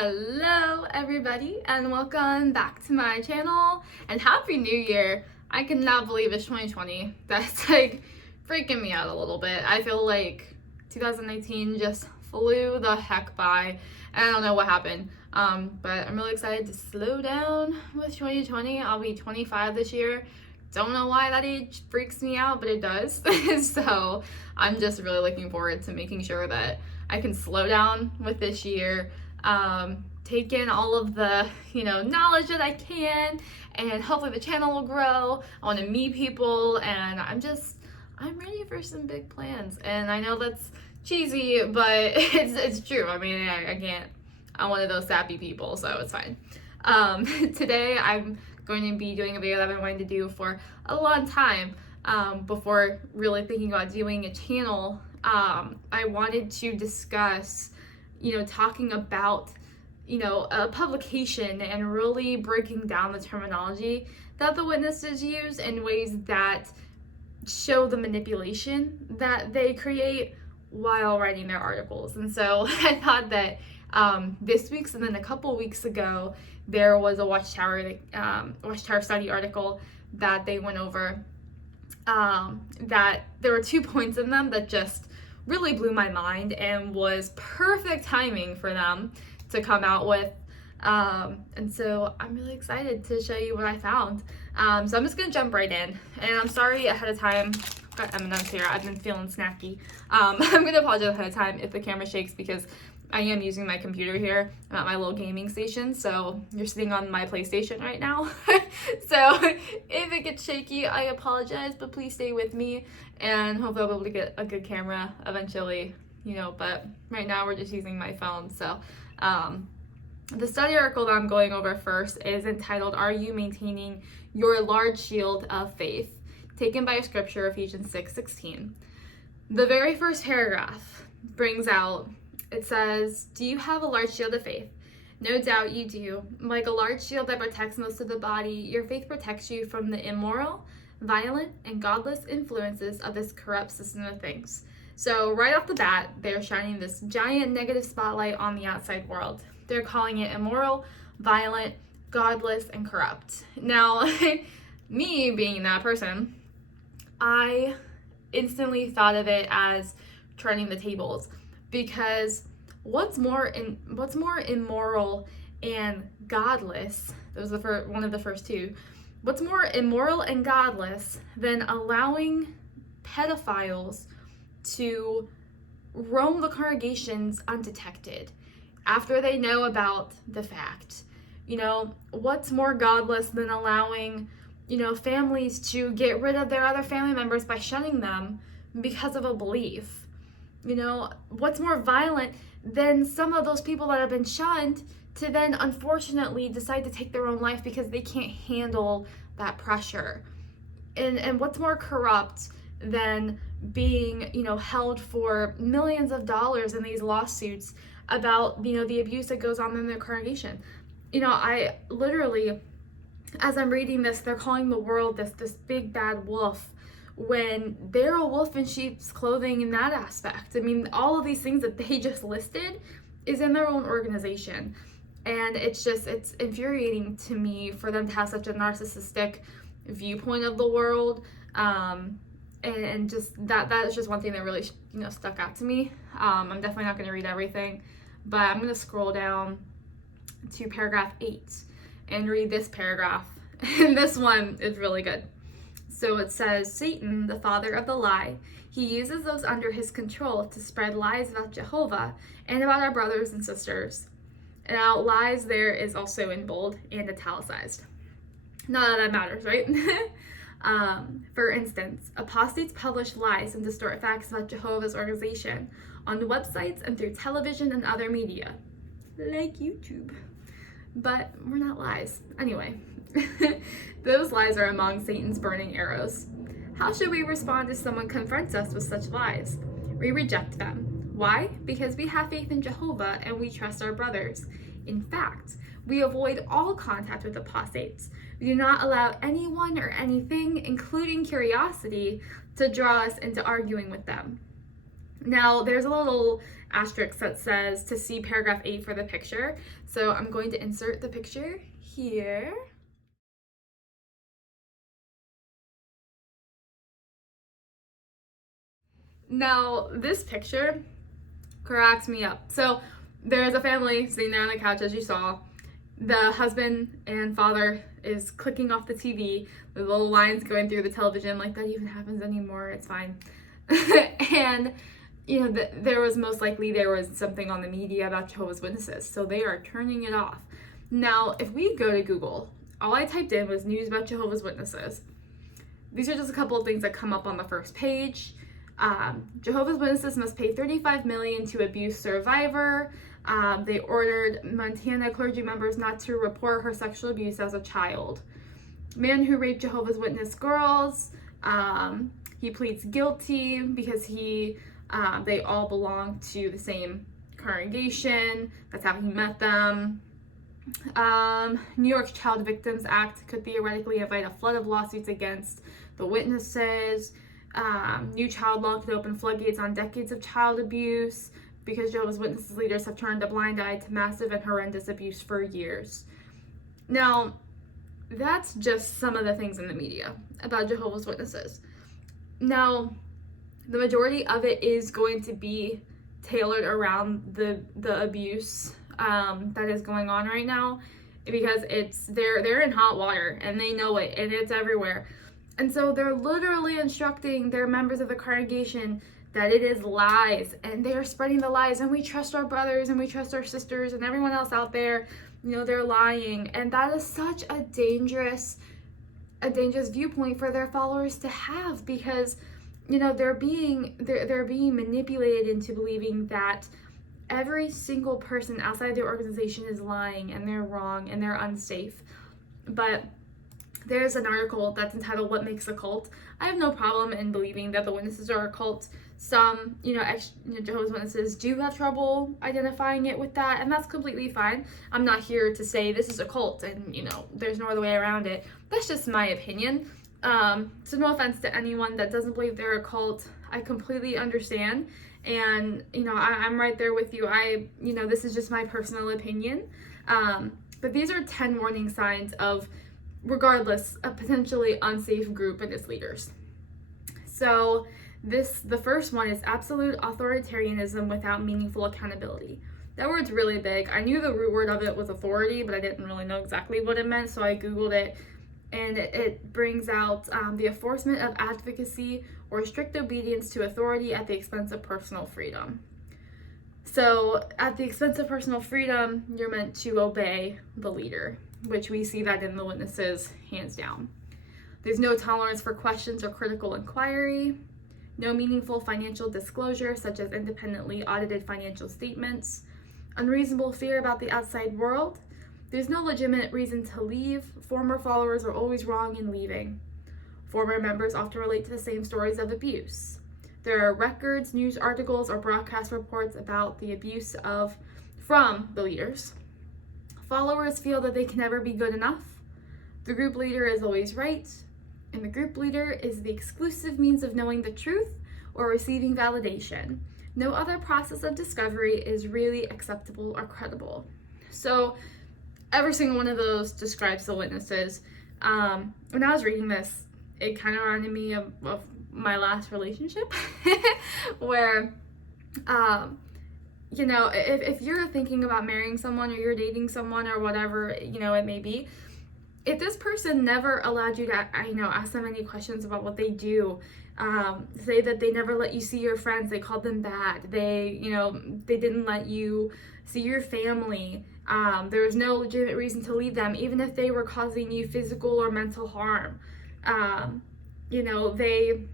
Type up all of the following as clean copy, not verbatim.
Hello everybody and welcome back to my channel and Happy New Year. I cannot believe it's 2020. That's like freaking me out a little bit. I feel like 2019 just flew the heck by and I don't know what happened. But I'm really excited to slow down with 2020. I'll be 25 this year. Don't know why that age freaks me out, but it does. So I'm just really looking forward to making sure that I can slow down with this year, take in all of the, knowledge that I can, and hopefully the channel will grow. I want to meet people, and I'm ready for some big plans. And I know that's cheesy, but it's true. I mean, I'm one of those sappy people, so it's fine. Today I'm going to be doing a video that I've been wanting to do for a long time, before really thinking about doing a channel. I wanted to discuss, talking about, a publication and really breaking down the terminology that the witnesses use in ways that show the manipulation that they create while writing their articles. And so I thought that this week's and then a couple weeks ago, there was a Watchtower study article that they went over, that there were 2 points in them that just really blew my mind and was perfect timing for them to come out with. And so I'm really excited to show you what I found. So I'm just gonna jump right in, and I'm sorry ahead of time. I've got M&M's here. I've been feeling snacky. I'm gonna apologize ahead of time if the camera shakes because I am using my computer here. I'm at my little gaming station, so you're sitting on my PlayStation right now. So if it gets shaky, I apologize, but please stay with me, and hopefully I'll be able to get a good camera eventually, but right now we're just using my phone. So the study article that I'm going over first is entitled, "Are You Maintaining Your Large Shield of Faith?" Taken by scripture, Ephesians 6:16. The very first paragraph brings out, it says, "Do you have a large shield of faith? No doubt you do. Like a large shield that protects most of the body, your faith protects you from the immoral, violent, and godless influences of this corrupt system of things." So right off the bat, they're shining this giant negative spotlight on the outside world. They're calling it immoral, violent, godless, and corrupt. Now, me being that person, I instantly thought of it as turning the tables. Because what's more immoral and godless? That was one of the first two. What's more immoral and godless than allowing pedophiles to roam the congregations undetected after they know about the fact? What's more godless than allowing, families to get rid of their other family members by shunning them because of a belief? What's more violent than some of those people that have been shunned to then unfortunately decide to take their own life because they can't handle that pressure? And what's more corrupt than being, held for millions of dollars in these lawsuits about, the abuse that goes on in their congregation? I literally, as I'm reading this, they're calling the world this big bad wolf, when they're a wolf in sheep's clothing in that aspect. I mean, all of these things that they just listed is in their own organization. And it's infuriating to me for them to have such a narcissistic viewpoint of the world. And just that is just one thing that really, stuck out to me. I'm definitely not going to read everything, but I'm going to scroll down to paragraph 8 and read this paragraph. And this one is really good. So it says, "Satan, the father of the lie, he uses those under his control to spread lies about Jehovah and about our brothers and sisters." Now, lies there is also in bold and italicized. Not that matters, right? For instance, apostates publish lies and distort facts about Jehovah's organization on websites and through television and other media, like YouTube. But we're not lies. Anyway, those lies are among Satan's burning arrows. How should we respond if someone confronts us with such lies? We reject them. Why? Because we have faith in Jehovah and we trust our brothers. In fact, we avoid all contact with apostates. We do not allow anyone or anything, including curiosity, to draw us into arguing with them. Now, there's a little asterisk that says to see paragraph 8 for the picture. So I'm going to insert the picture here. Now, this picture cracks me up. So there's a family sitting there on the couch, as you saw. The husband and father is clicking off the TV. The little lines going through the television, like that even happens anymore. It's fine. And you know, there was something on the media about Jehovah's Witnesses, so they are turning it off. Now, if we go to Google, all I typed in was news about Jehovah's Witnesses. These are just a couple of things that come up on the first page. Jehovah's Witnesses must pay $35 million to abuse survivor. They ordered Montana clergy members not to report her sexual abuse as a child. Man who raped Jehovah's Witness girls. He pleads guilty because they all belong to the same congregation. That's how he met them. New York's Child Victims Act could theoretically invite a flood of lawsuits against the witnesses. New child law could open floodgates on decades of child abuse because Jehovah's Witnesses leaders have turned a blind eye to massive and horrendous abuse for years. Now, that's just some of the things in the media about Jehovah's Witnesses. Now, the majority of it is going to be tailored around the abuse that is going on right now, because they're in hot water and they know it and it's everywhere. And so they're literally instructing their members of the congregation that it is lies, and they are spreading the lies, and we trust our brothers and we trust our sisters and everyone else out there, you know, they're lying. And that is such a dangerous viewpoint for their followers to have, because you know they're being manipulated into believing that every single person outside their organization is lying and they're wrong and they're unsafe. But there's an article that's entitled "What Makes a Cult." I have no problem in believing that the witnesses are a cult. Some, Jehovah's Witnesses do have trouble identifying it with that, and that's completely fine. I'm not here to say this is a cult and, there's no other way around it. That's just my opinion. So no offense to anyone that doesn't believe they're a cult. I completely understand. And, I'm right there with you. This is just my personal opinion. But these are 10 warning signs of, regardless, a potentially unsafe group and its leaders. So the first one is absolute authoritarianism without meaningful accountability. That word's really big. I knew the root word of it was authority, but I didn't really know exactly what it meant, so I Googled it, and it brings out the enforcement of advocacy or strict obedience to authority at the expense of personal freedom. So at the expense of personal freedom, you're meant to obey the leader, which we see that in the witnesses, hands down. There's no tolerance for questions or critical inquiry, no meaningful financial disclosure, such as independently audited financial statements, unreasonable fear about the outside world. There's no legitimate reason to leave. Former followers are always wrong in leaving. Former members often relate to the same stories of abuse. There are records, news articles, or broadcast reports about the abuse from the leaders. Followers feel that they can never be good enough. The group leader is always right, and the group leader is the exclusive means of knowing the truth or receiving validation. No other process of discovery is really acceptable or credible. So every single one of those describes the witnesses. When I was reading this, it kind of reminded me of my last relationship where, if you're thinking about marrying someone or you're dating someone or whatever, it may be, if this person never allowed you to, ask them any questions about what they do, say that they never let you see your friends, they called them bad, they didn't let you see your family, there was no legitimate reason to leave them, even if they were causing you physical or mental harm, they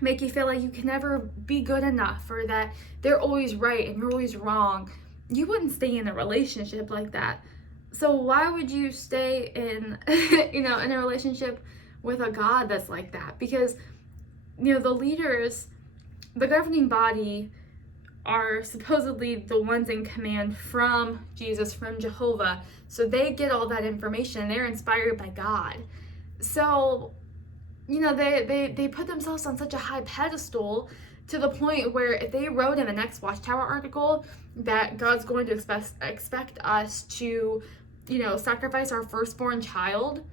make you feel like you can never be good enough, or that they're always right and you're always wrong. You wouldn't stay in a relationship like that. So why would you stay in, in a relationship with a God that's like that? Because, the leaders, the governing body, are supposedly the ones in command from Jesus, from Jehovah. So they get all that information. They're inspired by God. So, they put themselves on such a high pedestal to the point where if they wrote in the next Watchtower article that God's going to expect us to, sacrifice our firstborn child,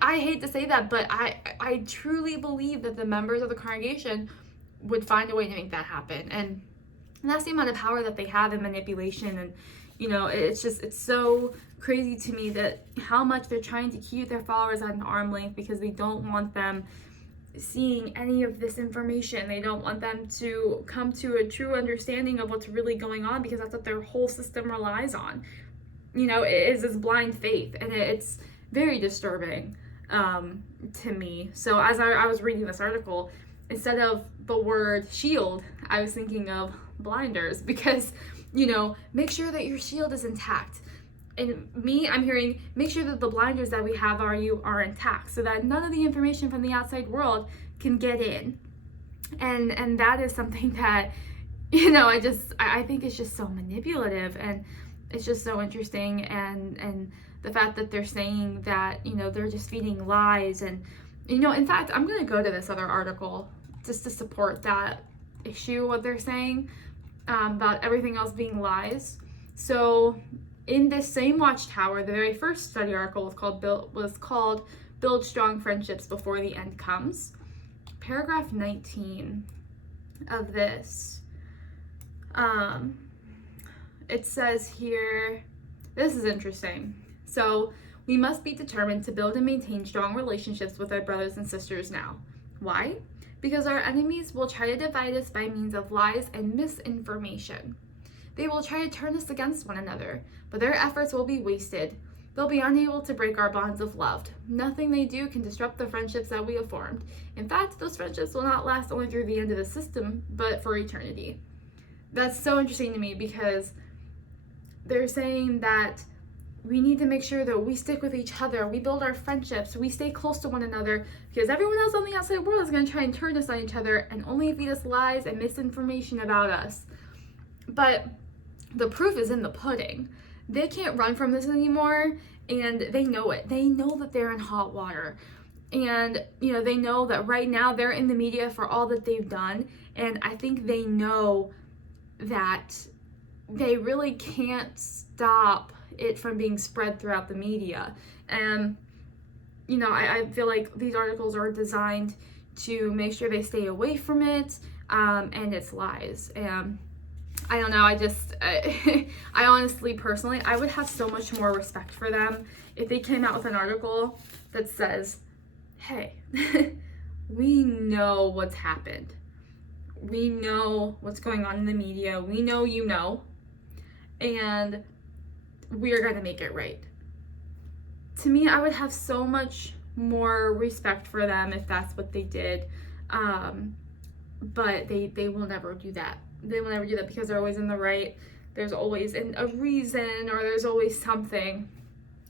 I hate to say that, but I truly believe that the members of the congregation would find a way to make that happen. And that's the amount of power that they have in manipulation. And, it's so crazy to me that how much they're trying to keep their followers at an arm's length because they don't want them seeing any of this information. They don't want them to come to a true understanding of what's really going on, because that's what their whole system relies on. It is this blind faith, and it's very disturbing to me. So as I was reading this article, instead of the word shield, I was thinking of blinders, because, make sure that your shield is intact. And I'm hearing, make sure that the blinders that we have are intact, so that none of the information from the outside world can get in. And that is something that, I think is just so manipulative, and it's just so interesting. And the fact that they're saying that, they're just feeding lies. And, in fact, I'm going to go to this other article just to support that issue, what they're saying about everything else being lies. So in this same Watchtower, the very first study article was called Build Strong Friendships Before the End Comes. Paragraph 19 of this, it says here, this is interesting. So, we must be determined to build and maintain strong relationships with our brothers and sisters now. Why? Because our enemies will try to divide us by means of lies and misinformation. They will try to turn us against one another, but their efforts will be wasted. They'll be unable to break our bonds of love. Nothing they do can disrupt the friendships that we have formed. In fact, those friendships will not last only through the end of the system, but for eternity. That's so interesting to me, because they're saying that we need to make sure that we stick with each other, we build our friendships, we stay close to one another, because everyone else on the outside world is going to try and turn us on each other and only feed us lies and misinformation about us. But the proof is in the pudding. They can't run from this anymore, and they know it. They know that they're in hot water. And, they know that right now they're in the media for all that they've done. And I think they know that they really can't stop it from being spread throughout the media. And, I feel like these articles are designed to make sure they stay away from it, and it's lies. And I don't know, I honestly, personally, I would have so much more respect for them if they came out with an article that says, hey, we know what's happened. We know what's going on in the media. We know and we are going to make it right. To me, I would have so much more respect for them if that's what they did. But they will never do that. They will never do that, because they're always in the right. There's always a reason, or there's always something.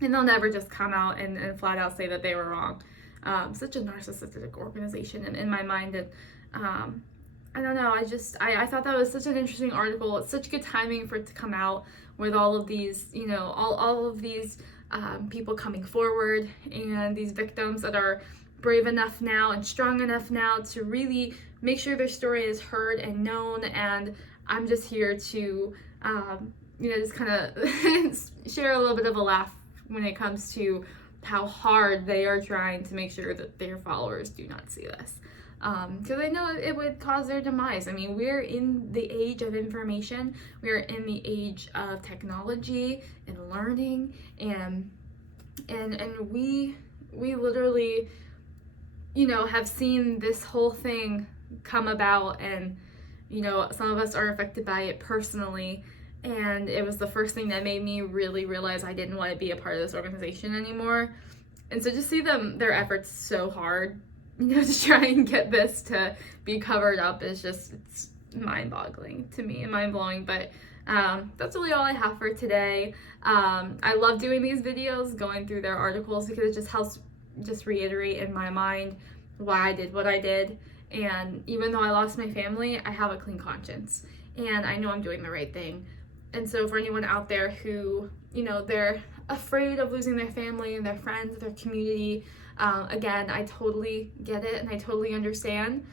And they'll never just come out and flat out say that they were wrong. Such a narcissistic organization in my mind. And I don't know, I thought that was such an interesting article. It's such good timing for it to come out with all of these, all of these people coming forward, and these victims that are brave enough now and strong enough now to really make sure their story is heard and known. And I'm just here to, just kind of share a little bit of a laugh when it comes to how hard they are trying to make sure that their followers do not see this. Because I know it would cause their demise. I mean, we're in the age of information. We're in the age of technology and learning, and we literally, have seen this whole thing come about, and, some of us are affected by it personally. And it was the first thing that made me really realize I didn't want to be a part of this organization anymore. And so just see their efforts so hard, to try and get this to be covered up is just, it's mind-boggling to me and mind-blowing. But that's really all I have for today. I love doing these videos, going through their articles, because it just helps just reiterate in my mind why I did what I did. And even though I lost my family, I have a clean conscience, and I know I'm doing the right thing. And so for anyone out there who, they're afraid of losing their family and their friends, their community, again, I totally get it, and I totally understand.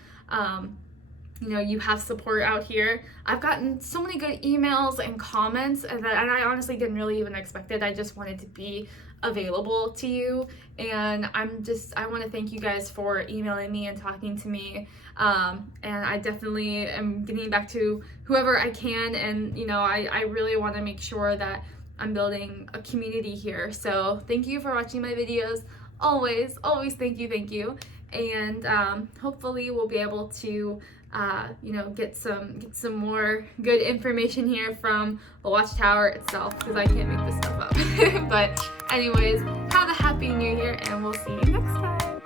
you know, you have support out here. I've gotten so many good emails and comments, and I honestly didn't really even expect it. I just wanted to be available to you, and I want to thank you guys for emailing me and talking to me, and I definitely am getting back to whoever I can, and you know, I really want to make sure that I'm building a community here. So thank you for watching my videos. Always thank you, and hopefully we'll be able to you know, get some more good information here from the Watchtower itself, because I can't make this stuff up. But anyways, have a happy new year, and we'll see you next time.